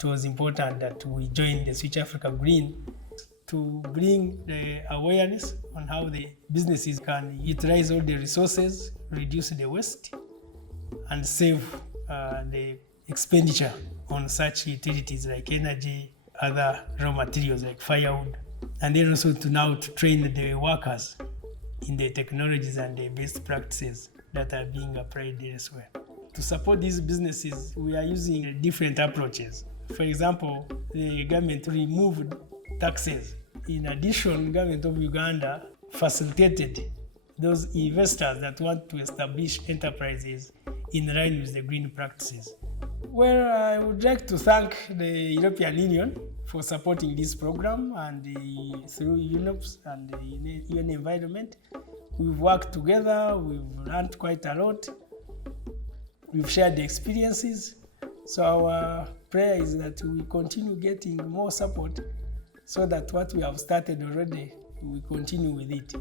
it was important that we join the Switch Africa Green to bring the awareness on how the businesses can utilize all the resources, reduce the waste, and save the expenditure on such utilities like energy, other raw materials like firewood, and then also to train the workers in the technologies and the best practices that are being applied elsewhere. To support these businesses, we are using different approaches. For example, the government removed taxes. In addition, the government of Uganda facilitated those investors that want to establish enterprises in line with the green practices. Well, I would like to thank the European Union for supporting this program, and through UNOPS and the UN Environment, we've worked together, we've learned quite a lot, we've shared the experiences. So our prayer is that we continue getting more support so that what we have started already, we continue with it.